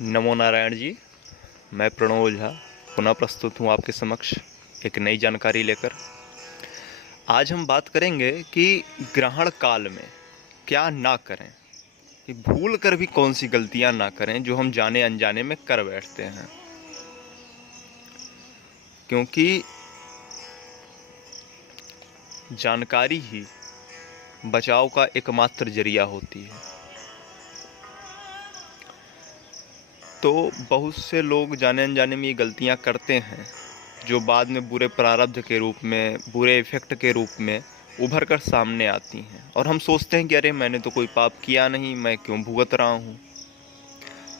नमो नारायण जी। मैं प्रणव ओझा पुनः प्रस्तुत हूँ आपके समक्ष एक नई जानकारी लेकर। आज हम बात करेंगे कि ग्रहण काल में क्या ना करें, कि भूल कर भी कौन सी गलतियां ना करें जो हम जाने अनजाने में कर बैठते हैं। क्योंकि जानकारी ही बचाव का एकमात्र जरिया होती है। तो बहुत से लोग जाने अनजाने में ये गलतियां करते हैं जो बाद में बुरे प्रारब्ध के रूप में, बुरे इफ़ेक्ट के रूप में उभर कर सामने आती हैं, और हम सोचते हैं कि अरे मैंने तो कोई पाप किया नहीं, मैं क्यों भुगत रहा हूँ।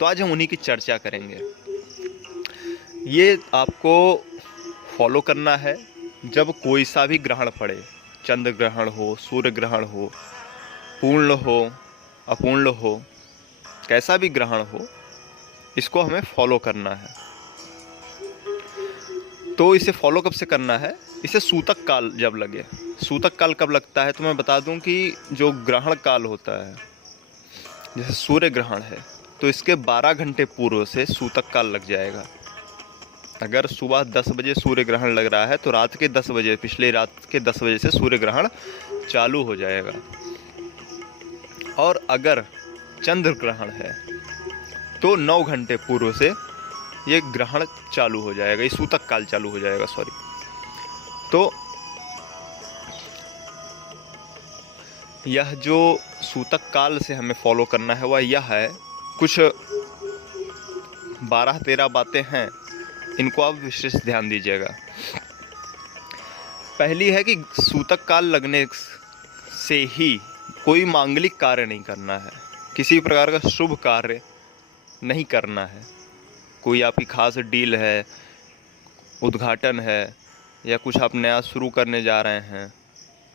तो आज हम उन्हीं की चर्चा करेंगे। ये आपको फॉलो करना है जब कोई सा भी ग्रहण पड़े, चंद्र ग्रहण हो, सूर्य ग्रहण हो, पूर्ण हो, अपूर्ण हो, कैसा भी ग्रहण हो, इसको हमें फॉलो करना है। तो इसे फॉलो कब से करना है? इसे सूतक काल जब लगे। सूतक काल कब लगता है तो मैं बता दूं कि जो ग्रहण काल होता है, जैसे सूर्य ग्रहण है, तो इसके 12 घंटे पूर्व से सूतक काल लग जाएगा। अगर सुबह 10 बजे सूर्य ग्रहण लग रहा है तो रात के 10 बजे, पिछले रात के 10 बजे से सूर्य ग्रहण चालू हो जाएगा। और अगर चंद्र ग्रहण है तो 9 घंटे पूर्व से ये ग्रहण चालू हो जाएगा, ये सूतक काल चालू हो जाएगा, सॉरी। तो यह जो सूतक काल से हमें फॉलो करना है वह यह है, कुछ 12-13 बातें हैं, इनको आप विशेष ध्यान दीजिएगा। पहली है कि सूतक काल लगने से ही कोई मांगलिक कार्य नहीं करना है, किसी प्रकार का शुभ कार्य नहीं करना है। कोई आपकी खास डील है, उद्घाटन है, या कुछ आप नया शुरू करने जा रहे हैं,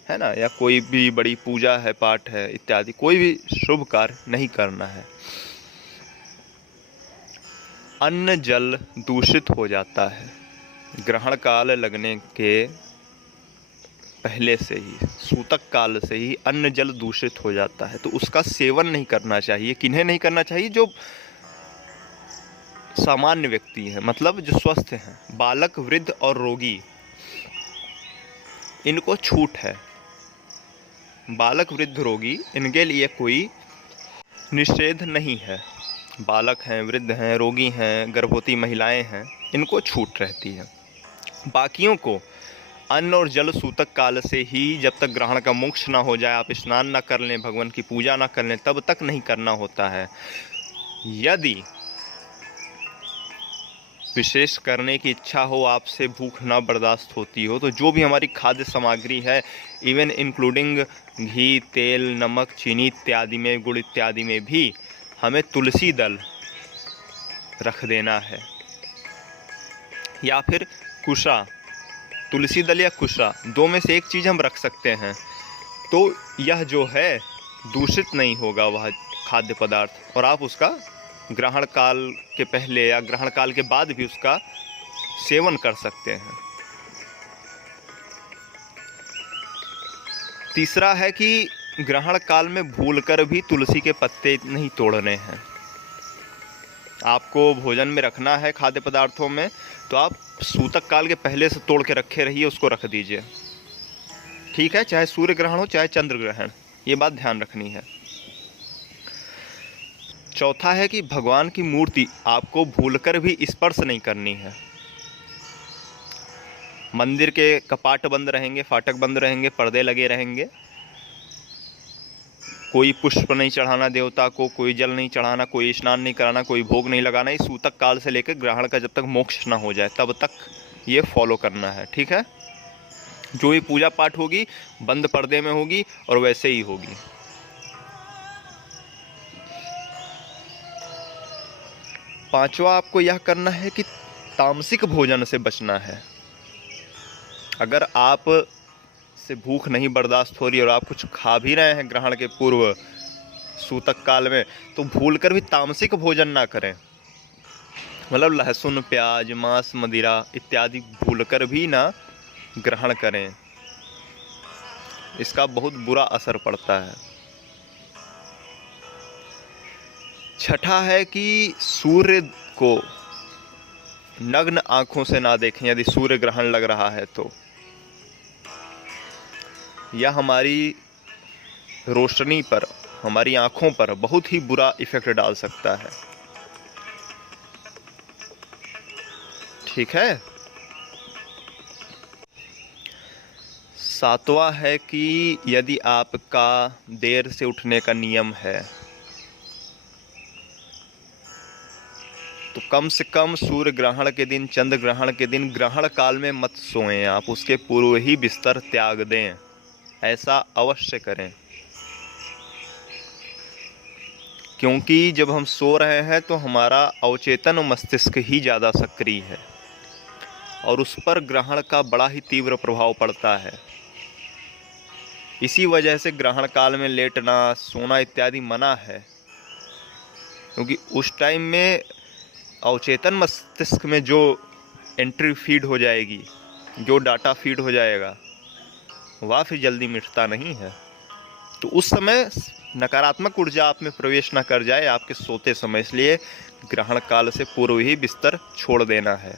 है ना, या कोई भी बड़ी पूजा है, पाठ है इत्यादि, कोई भी शुभ कार्य नहीं करना है। अन्न जल दूषित हो जाता है ग्रहण काल लगने के पहले से ही, सूतक काल से ही अन्न जल दूषित हो जाता है। तो उसका सेवन नहीं करना चाहिए। किन्हें नहीं करना चाहिए? जो सामान्य व्यक्ति हैं, मतलब जो स्वस्थ हैं, बालक, वृद्ध और रोगी, इनको छूट है। बालक, वृद्ध, रोगी, इनके लिए कोई निषेध नहीं है। बालक हैं, वृद्ध हैं, रोगी हैं, गर्भवती महिलाएं हैं, इनको छूट रहती है। बाकियों को अन्न और जल सूतक काल से ही, जब तक ग्रहण का मोक्ष ना हो जाए, आप स्नान ना कर लें, भगवान की पूजा ना कर लें, तब तक नहीं करना होता है। यदि विशेष करने की इच्छा हो, आपसे भूख ना बर्दाश्त होती हो, तो जो भी हमारी खाद्य सामग्री है, इवन इंक्लूडिंग घी, तेल, नमक, चीनी इत्यादि में, गुड़ इत्यादि में भी हमें तुलसी दल रख देना है, या फिर कुशा। तुलसी दल या कुशा, दो में से एक चीज़ हम रख सकते हैं। तो यह जो है दूषित नहीं होगा वह खाद्य पदार्थ, और आप उसका ग्रहण काल के पहले या ग्रहण काल के बाद भी उसका सेवन कर सकते हैं। तीसरा है कि ग्रहण काल में भूलकर भी तुलसी के पत्ते नहीं तोड़ने हैं। आपको भोजन में रखना है खाद्य पदार्थों में, तो आप सूतक काल के पहले से तोड़ के रखे रहिए, उसको रख दीजिए, ठीक है? चाहे सूर्य ग्रहण हो, चाहे चंद्र ग्रहण, ये बात ध्यान रखनी है। चौथा है कि भगवान की मूर्ति आपको भूलकर भी स्पर्श नहीं करनी है। मंदिर के कपाट बंद रहेंगे, फाटक बंद रहेंगे, पर्दे लगे रहेंगे, कोई पुष्प नहीं चढ़ाना देवता को, कोई जल नहीं चढ़ाना, कोई स्नान नहीं कराना, कोई भोग नहीं लगाना। इस सूतक काल से लेकर ग्रहण का जब तक मोक्ष ना हो जाए तब तक ये फॉलो करना है, ठीक है? जो भी पूजा पाठ होगी बंद पर्दे में होगी और वैसे ही होगी। पांचवा आपको यह करना है कि तामसिक भोजन से बचना है। अगर आप से भूख नहीं बर्दाश्त हो रही और आप कुछ खा भी रहे हैं ग्रहण के पूर्व सूतक काल में, तो भूलकर भी तामसिक भोजन ना करें। मतलब लहसुन, प्याज, मांस, मदिरा इत्यादि भूलकर भी ना ग्रहण करें, इसका बहुत बुरा असर पड़ता है। छठा है कि सूर्य को नग्न आंखों से ना देखें यदि सूर्य ग्रहण लग रहा है तो। यह हमारी रोशनी पर, हमारी आंखों पर बहुत ही बुरा इफेक्ट डाल सकता है। ठीक है। सातवां है कि यदि आपका देर से उठने का नियम है तो कम से कम सूर्य ग्रहण के दिन, चंद्र ग्रहण के दिन ग्रहण काल में मत सोएं आप, उसके पूर्व ही बिस्तर त्याग दें। ऐसा अवश्य करें, क्योंकि जब हम सो रहे हैं तो हमारा अवचेतन मस्तिष्क ही ज़्यादा सक्रिय है और उस पर ग्रहण का बड़ा ही तीव्र प्रभाव पड़ता है। इसी वजह से ग्रहण काल में लेटना, सोना इत्यादि मना है, क्योंकि उस टाइम में अवचेतन मस्तिष्क में जो एंट्री फीड हो जाएगी, जो डाटा फीड हो जाएगा, वह फिर जल्दी मिटता नहीं है। तो उस समय नकारात्मक ऊर्जा आप में प्रवेश न कर जाए आपके सोते समय, इसलिए ग्रहण काल से पूर्व ही बिस्तर छोड़ देना है।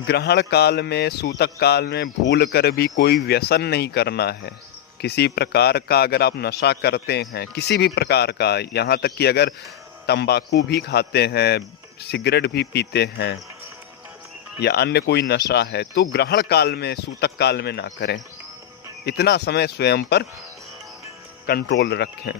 ग्रहण काल में, सूतक काल में भूल कर भी कोई व्यसन नहीं करना है। किसी प्रकार का अगर आप नशा करते हैं, किसी भी प्रकार का, यहाँ तक कि अगर तंबाकू भी खाते हैं, सिगरेट भी पीते हैं या अन्य कोई नशा है, तो ग्रहण काल में, सूतक काल में ना करें। इतना समय स्वयं पर कंट्रोल रखें।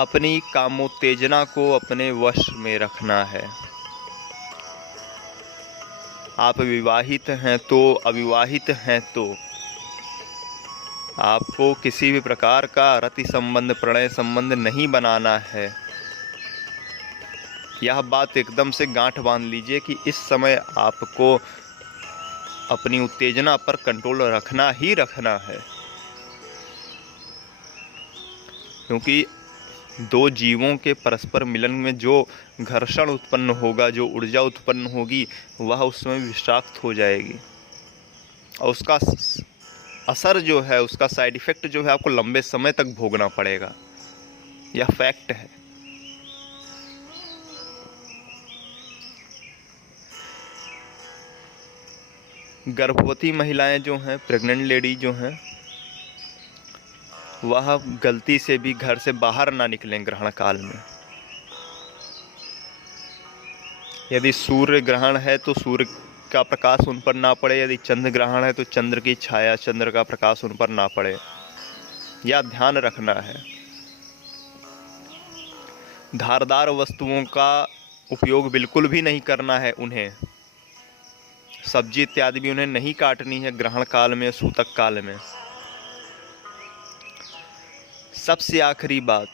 अपनी कामोत्तेजना को अपने वश में रखना है। आप विवाहित हैं तो, अविवाहित हैं तो आपको किसी भी प्रकार का रति संबंध, प्रणय संबंध नहीं बनाना है। यह बात एकदम से गांठ बांध लीजिए कि इस समय आपको अपनी उत्तेजना पर कंट्रोल रखना ही रखना है, क्योंकि दो जीवों के परस्पर मिलन में जो घर्षण उत्पन्न होगा, जो ऊर्जा उत्पन्न होगी, वह उस समय विषाक्त हो जाएगी और उसका असर जो है, उसका साइड इफ़ेक्ट जो है आपको लंबे समय तक भोगना पड़ेगा। यह फैक्ट है। गर्भवती महिलाएं जो हैं, प्रेग्नेंट लेडी जो हैं, वह गलती से भी घर से बाहर ना निकलें ग्रहण काल में। यदि सूर्य ग्रहण है तो सूर्य का प्रकाश उन पर ना पड़े, यदि चंद्र ग्रहण है तो चंद्र की छाया, चंद्र का प्रकाश उन पर ना पड़े, यह ध्यान रखना है। धारदार वस्तुओं का उपयोग बिल्कुल भी नहीं करना है उन्हें। सब्जी इत्यादि भी उन्हें नहीं काटनी है ग्रहण काल में, सूतक काल में। सबसे आखिरी बात,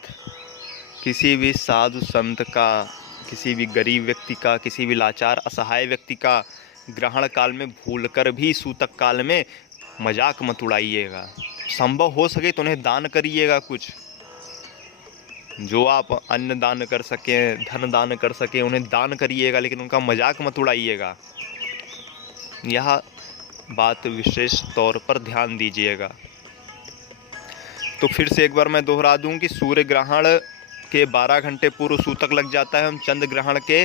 किसी भी साधु संत का, किसी भी गरीब व्यक्ति का, किसी भी लाचार असहाय व्यक्ति का ग्रहण काल में भूलकर भी सूतक काल में मजाक मत उड़ाइएगा। संभव हो सके तो उन्हें दान करिएगा, कुछ जो आप अन्न दान कर सकें, धन दान कर सकें, उन्हें दान करिएगा, लेकिन उनका मजाक मत उड़ाइएगा। यह बात विशेष तौर पर ध्यान दीजिएगा। तो फिर से एक बार मैं दोहरा दूं कि सूर्य ग्रहण के 12 घंटे पूर्व सूतक लग जाता है, चंद्र ग्रहण के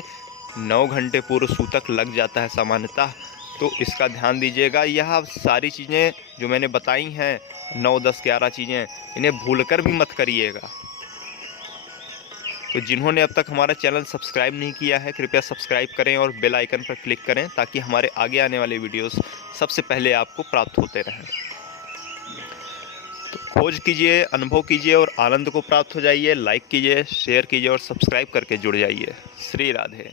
9 घंटे पूर्व सूतक लग जाता है सामान्यतः। तो इसका ध्यान दीजिएगा। यह सारी चीज़ें जो मैंने बताई हैं, 9, 10, 11 चीज़ें, इन्हें भूलकर भी मत करिएगा। तो जिन्होंने अब तक हमारा चैनल सब्सक्राइब नहीं किया है, कृपया सब्सक्राइब करें और बेल आइकन पर क्लिक करें, ताकि हमारे आगे आने वाले वीडियोस सबसे पहले आपको प्राप्त होते रहें। तो खोज कीजिए, अनुभव कीजिए और आनंद को प्राप्त हो जाइए। लाइक कीजिए, शेयर कीजिए और सब्सक्राइब करके जुड़ जाइए। श्री राधे।